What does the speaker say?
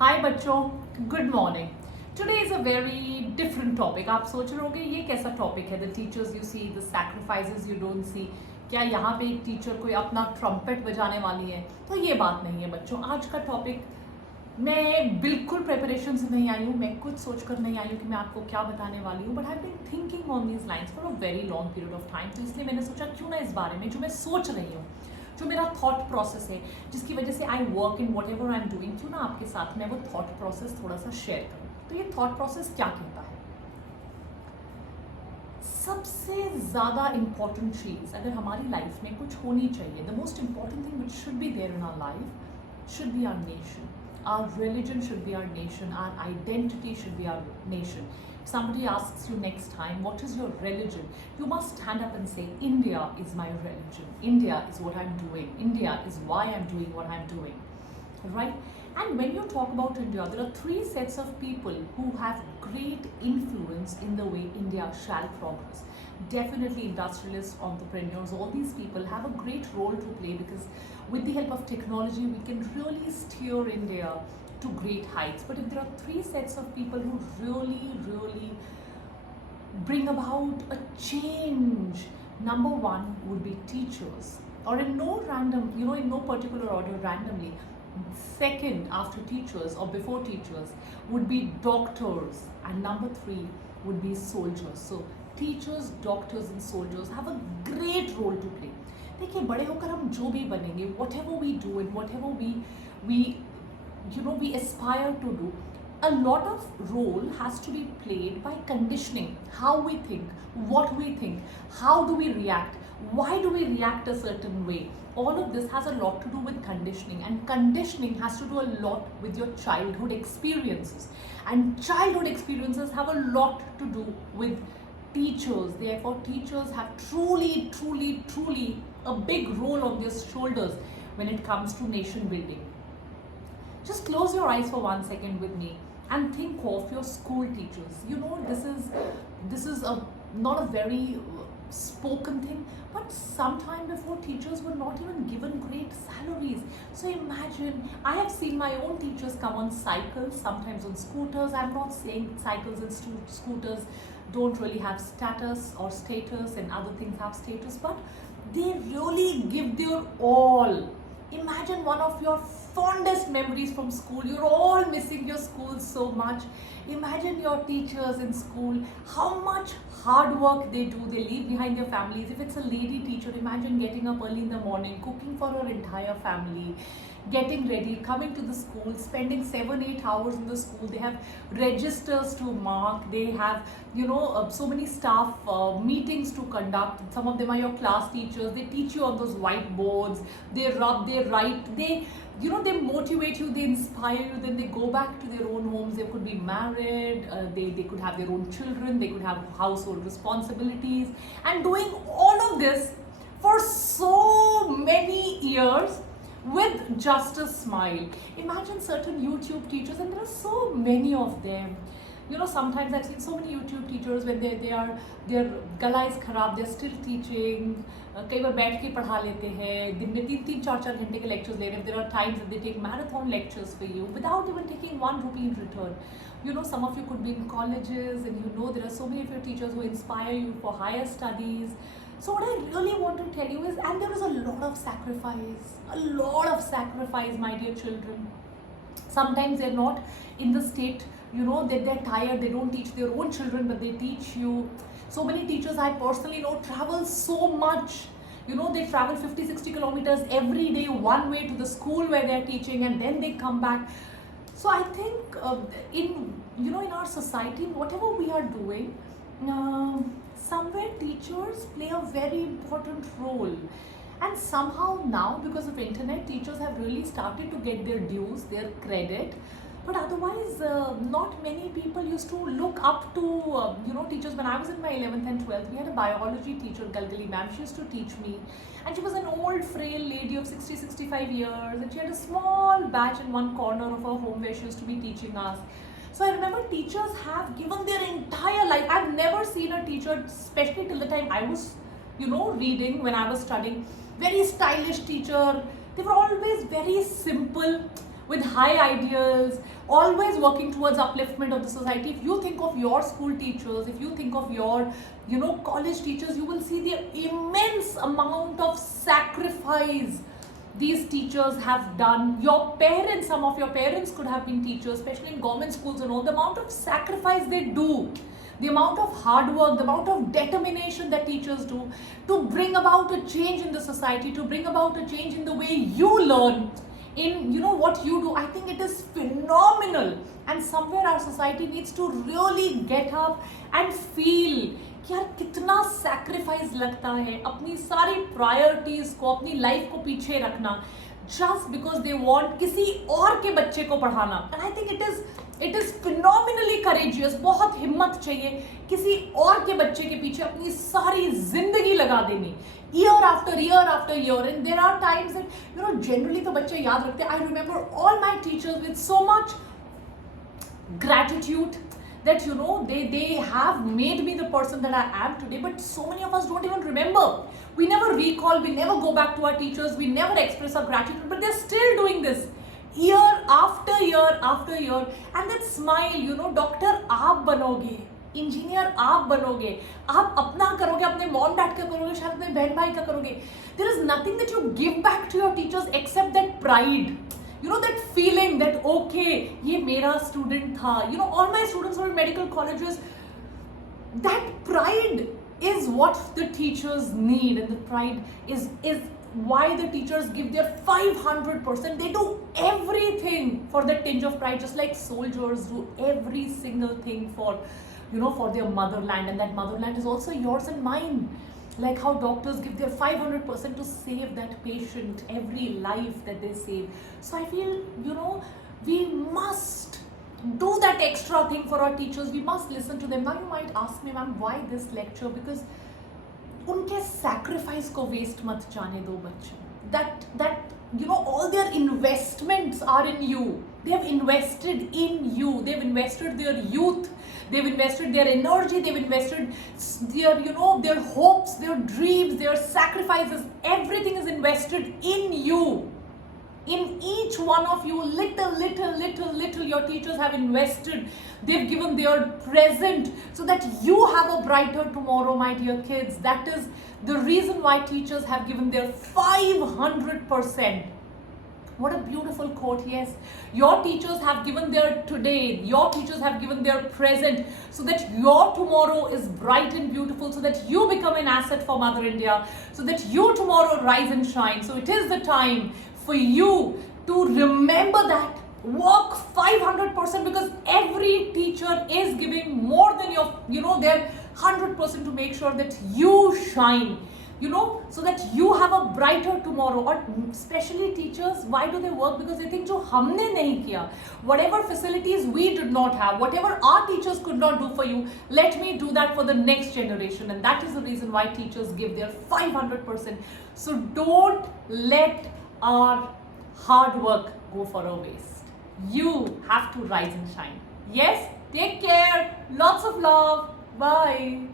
हाय बच्चों, good morning. Today is a very different topic. आप सोच रहे होंगे ये कैसा टॉपिक है, the teachers you see, the sacrifices you don't see. क्या यहाँ पे एक टीचर कोई अपना ट्रम्पेट बजाने वाली है? तो ये बात नहीं है बच्चों। आज का टॉपिक मैं बिल्कुल प्रिपरेशन से नहीं आई हूँ, मैं कुछ सोच कर नहीं आई हूँ कि मैं आपको क्या बताने वाली हूँ, but I been thinking on these lines for a very long period of time. तो इसलिए मैंने सोचा क्यों ना इस बारे में जो मैं सोच रही हूँ, जो मेरा थॉट प्रोसेस है, जिसकी वजह से I work in what ever I am doing, क्यों ना आपके साथ मैं वो थॉट प्रोसेस थोड़ा सा शेयर करूँ। तो ये थॉट प्रोसेस क्या कहता है? सबसे ज़्यादा इम्पॉर्टेंट चीज़ अगर हमारी लाइफ में कुछ होनी चाहिए, the most important thing which should be there in our life should be our nation. Our religion should be our nation. Our identity should be our nation. If somebody asks you next time, what is your religion? You must stand up and say, India is my religion. India is what I'm doing. India is why I'm doing what I'm doing. Right? And when you talk about India, there are three sets of people who have great influence in the way India shall progress. Definitely industrialists, entrepreneurs, all these people have a great role to play because with the help of technology, we can really steer India to great heights. But if there are three sets of people who really bring about a change, number one would be teachers, or in no random, in no particular order, randomly. Second, after teachers or before teachers, would be doctors, and number three would be soldiers. So teachers, doctors and soldiers have a great role to play. देखिए, बड़े होकर हम जो भी बनेंगे, whatever we do and whatever we aspire to do, a lot of role has to be played by conditioning how we think, what we think, how do we react, why do we react a certain way. All of this has a lot to do with conditioning, and conditioning has to do a lot with your childhood experiences, and childhood experiences have a lot to do with teachers. Therefore teachers have truly a big role on their shoulders when it comes to nation building. Just close your eyes for 1 second with me and think of your school teachers. This is a not a very spoken thing, but sometime before, teachers were not even given great salaries. So imagine, I have seen my own teachers come on cycles, sometimes on scooters. I'm not saying cycles and scooters don't really have status, and other things have status, but they really give their all. Imagine one of your fondest memories from school. You're all missing your school so much. Imagine your teachers in school, how much hard work they do. They leave behind their families. If it's a lady teacher, imagine getting up early in the morning, cooking for her entire family, getting ready, coming to the school, spending 7-8 hours in the school. They have registers to mark. They have, so many staff meetings to conduct. Some of them are your class teachers. They teach you on those whiteboards. They rub, they write, they motivate you, they inspire you. Then they go back to their own homes. They could be married, they could have their own children, they could have household responsibilities, and doing all of this for so many years with just a smile. Imagine certain YouTube teachers, and there are so many of them. Sometimes I've seen so many YouTube teachers when their gala is kharab, they're still teaching. कई बार बैठ के पढ़ा लेते हैं, दिन में 3-4 घंटे के lectures ले रहे हैं. There are times that they take marathon lectures for you without even taking 1 rupee in return. Some of you could be in colleges, and there are so many of your teachers who inspire you for higher studies. So what I really want to tell you is, and there is a lot of sacrifice, my dear children. Sometimes they're not in the state, that they're tired, they don't teach their own children, but they teach you. So many teachers I personally know travel so much. They travel 50-60 kilometers every day one way to the school where they're teaching, and then they come back. So I think in our society, whatever we are doing, somewhere teachers play a very important role. And somehow now, because of internet, teachers have really started to get their dues, their credit. But otherwise, not many people used to look up to teachers. When I was in my 11th and 12th, we had a biology teacher, Galgali ma'am. She used to teach me, and she was an old frail lady of 60-65 years, and she had a small batch in one corner of her home where she used to be teaching us. So I remember teachers have given their entire life. I've never seen a teacher, especially till the time I was reading, when I was studying, very stylish teacher. They were always very simple, with high ideals, always working towards upliftment of the society. If you think of your school teachers, if you think of your, college teachers, you will see the immense amount of sacrifice these teachers have done. Your parents, some of your parents could have been teachers, especially in government schools and all, the amount of sacrifice they do, the amount of hard work, the amount of determination that teachers do to bring about a change in the society, to bring about a change in the way you learn, in what you do. I think it is phenomenal, and somewhere our society needs to really get up and feel कि यार कितना sacrifice लगता है अपनी सारी priorities को, अपनी life को पीछे रखना, जस्ट बिकॉज दे वांट किसी और के बच्चे को पढ़ाना. And I think it is phenomenally courageous. बहुत हिम्मत चाहिए किसी और के बच्चे के पीछे अपनी सारी जिंदगी लगा देनी, year after year. And there are times that generally तो बच्चे याद रखते हैं. I remember all my teachers with so much gratitude that they have made me the person that I am today. But so many of us don't even remember. We never recall, we never go back to our teachers, we never express our gratitude, but they're still doing this year after year. And that smile, doctor आप बनोगे, engineer आप बनोगे, आप अपना करोगे, अपने mom dad का करोगे, शायद अपने बहन भाई का करोगे. There is nothing that you give back to your teachers except that pride. That feeling that okay, ये मेरा student था. All my students were in medical colleges. That pride is what the teachers need, and the pride is why the teachers give their 500%. They do everything for that tinge of pride, just like soldiers do every single thing for for their motherland, and that motherland is also yours and mine. Like how doctors give their 500% to save that patient, every life that they save. So I feel, we must do that extra thing for our teachers. We must listen to them. Now you might ask me, ma'am, why this lecture? Because उनके sacrifice को waste मत जाने दो बच्चे. That all their investments are in you. They have invested in you. They've invested their youth. They've invested their energy. They've invested their, their hopes, their dreams, their sacrifices. Everything is invested in you. In each one of you, little, your teachers have invested. They've given their present so that you have a brighter tomorrow, my dear kids. That is the reason why teachers have given their 500%. What a beautiful quote, yes. Your teachers have given their today, your teachers have given their present so that your tomorrow is bright and beautiful, so that you become an asset for Mother India, so that you tomorrow rise and shine. So it is the time for you to remember that. Work 500% because every teacher is giving more than their 100% to make sure that you shine. So that you have a brighter tomorrow. Or especially teachers, why do they work? Because they think, जो हमने नहीं किया, whatever facilities we did not have, whatever our teachers could not do for you, let me do that for the next generation. And that is the reason why teachers give their 500%. So don't let our hard work go for a waste. You have to rise and shine. Yes, take care. Lots of love. Bye.